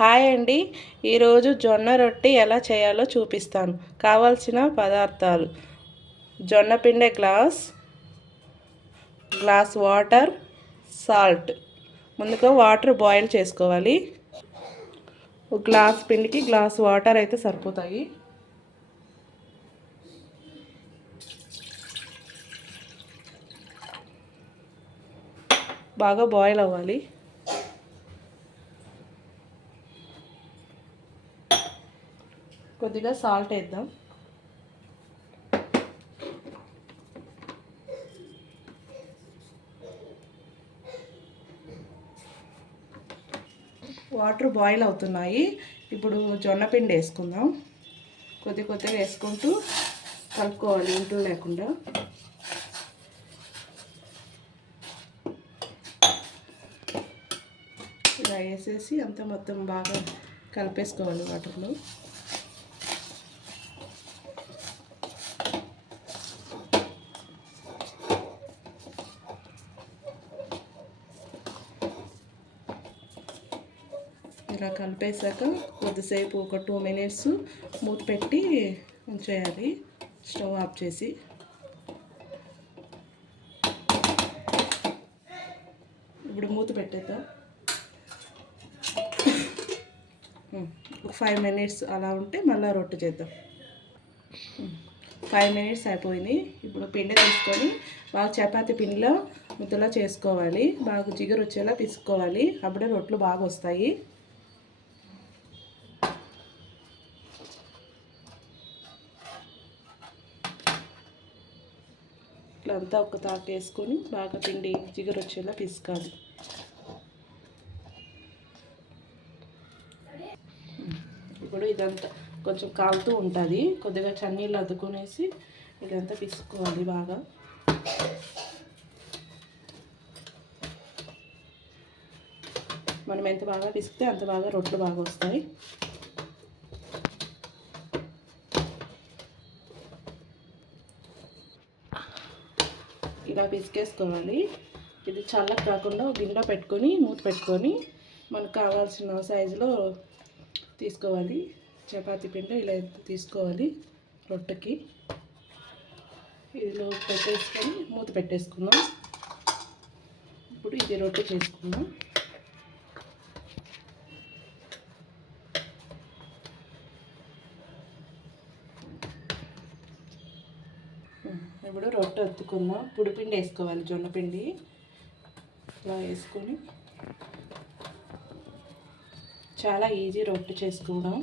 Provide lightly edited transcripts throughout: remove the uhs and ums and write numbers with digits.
Hi అండి. ఈరోజు జొన్న రొట్టె ఎలా చేయాలో చూపిస్తాను. కావాల్సిన పదార్థాలు: జొన్న పిండి గ్లాస్ వాటర్, సాల్ట్. ముందుగా వాటర్ బాయిల్ చేసుకోవాలి. ఒక గ్లాస్ పిండికి గ్లాస్ వాటర్ అయితే సరిపోతాయి. బాగా బాయిల్ అవ్వాలి. కొద్దిగా సాల్ట్ వేద్దాం. వాటర్ బాయిల్ అవుతున్నాయి. ఇప్పుడు జొన్న పిండి వేసుకుందాం. కొద్దిగా వేసుకుంటూ కలుపుకోవాలి, ఇంట్లో లేకుండా. ఇలా వేసేసి అంతా మొత్తం బాగా కలిపేసుకోవాలి వాటర్లో. ఇలా కలిపేసాక కొద్దిసేపు ఒక 2 minutes మూత పెట్టి ఉంచేయాలి, స్టవ్ ఆఫ్ చేసి. ఇప్పుడు మూత పెట్టేద్దాం. ఒక 5 minutes అలా ఉంటే మళ్ళీ రొట్టె చేద్దాం. 5 minutes అయిపోయింది. ఇప్పుడు పిండి తీసుకొని బాగా చపాతీ పిండిలో ముద్దలా చేసుకోవాలి. బాగా జిగురు వచ్చేలా తీసుకోవాలి, అప్పుడే రొట్టెలు బాగా వస్తాయి. ఇట్లా అంతా ఒక తాకు వేసుకొని బాగా పిండి జిగురు వచ్చేలా పిసుకాలి. ఇప్పుడు ఇదంతా కొంచెం కాలుతూ ఉంటుంది. కొద్దిగా చన్నీళ్ళు అద్దుకొనేసి ఇదంతా పిసుకోవాలి బాగా. మనం ఎంత బాగా పిసికితే అంత బాగా రొట్టెలు బాగా వస్తాయి. ఇలా పిసికేసుకోవాలి. ఇది చల్లగా కాకుండా గిన్నెలో పెట్టుకొని మూత పెట్టుకొని మనకు కావాల్సిన సైజులో తీసుకోవాలి. చపాతీ పిండి ఇలా తీసుకోవాలి రొట్టెకి. ఇదిలో పెట్టేసుకొని మూత పెట్టేసుకుందాం. ఇప్పుడు ఇది రొట్టె చేసుకుందాం. ఇప్పుడు రొట్టె ఒత్తుకుందాం. పొడిపిండి వేసుకోవాలి, జొన్నపిండి ఇలా వేసుకొని. చాలా ఈజీ రొట్టె చేసుకోవడం.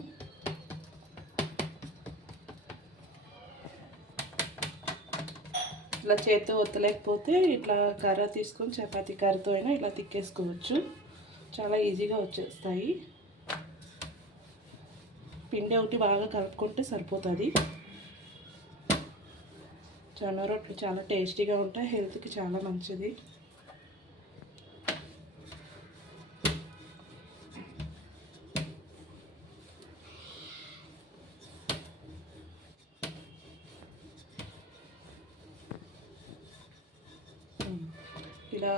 ఇట్లా చేత్తో ఒత్తలేకపోతే ఇట్లా కర్ర తీసుకొని చపాతీ కర్రతో అయినా ఇలా తిక్కేసుకోవచ్చు. చాలా ఈజీగా వచ్చేస్తాయి. పిండి ఒకటి బాగా కలుపుకుంటే సరిపోతుంది. జొన్న రొట్టెలు చాలా టేస్టీగా ఉంటాయి, హెల్త్కి చాలా మంచిది. ఇలా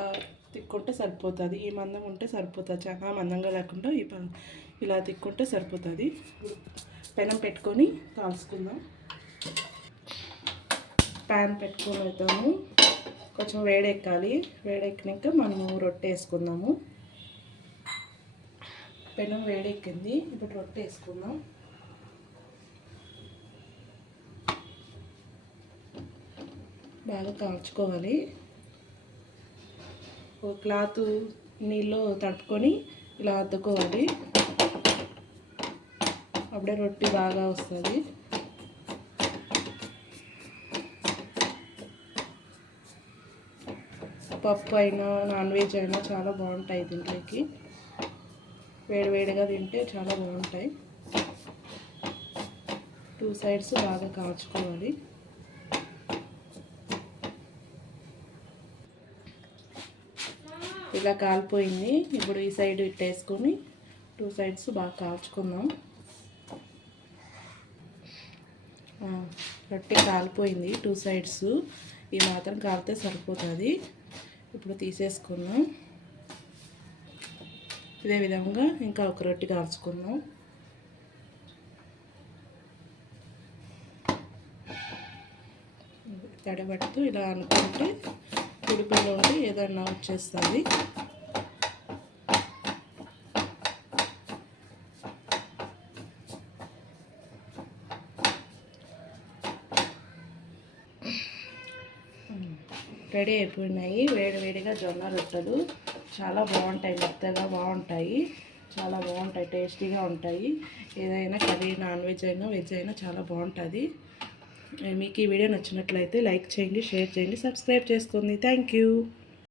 తిక్కుంటే సరిపోతుంది. ఈ మందం ఉంటే సరిపోతుంది, చాలా మందంగా లేకుండా ఇలా తిక్కుంటే సరిపోతుంది. పెనం పెట్టుకొని కాల్చుకుందాం. ప్యాన్ పెట్టుకొని వేద్దాము. కొంచెం వేడెక్కాలి. వేడెక్కినాక మనము రొట్టె వేసుకుందాము. పెనం వేడెక్కింది. ఇప్పుడు రొట్టె వేసుకుందాం. బాగా కాల్చుకోవాలి. ఒక క్లాత్ నీళ్ళు తడుపుకొని ఇలా అద్దుకోవాలి, అప్పుడే రొట్టె బాగా వస్తుంది. పప్పు అయినా నాన్ వెజ్ అయినా చాలా బాగుంటాయి దీంట్లోకి. వేడివేడిగా తింటే చాలా బాగుంటాయి. 2 sides బాగా కాల్చుకోవాలి. ఇలా కాలిపోయింది. ఇప్పుడు ఈ సైడ్ ఇట్టేసుకొని 2 sides బాగా కాల్చుకుందాం. రొట్టె కాలిపోయింది 2 sides. ఈ మాత్రం కాలితే సరిపోతుంది. ఇప్పుడు తీసేసుకుందాం. ఇదే విధంగా ఇంకా ఒక రొట్టె కాల్చుకుందాం. తడబడుతూ ఇలా అనుకుంటే పిడిపిలో ఉండి ఏదన్నా వచ్చేస్తుంది. రెడీ అయిపోయినాయి వేడివేడిగా జొన్న రొట్టెలు. చాలా బాగుంటాయి, మెత్తగా బాగుంటాయి, చాలా బాగుంటాయి, టేస్టీగా ఉంటాయి. ఏదైనా కర్రీ నాన్ వెజ్ అయినా వెజ్ అయినా చాలా బాగుంటుంది. మీకు ఈ వీడియో నచ్చినట్లయితే లైక్ చేయండి, షేర్ చేయండి, సబ్స్క్రైబ్ చేసుకోండి. Thank you.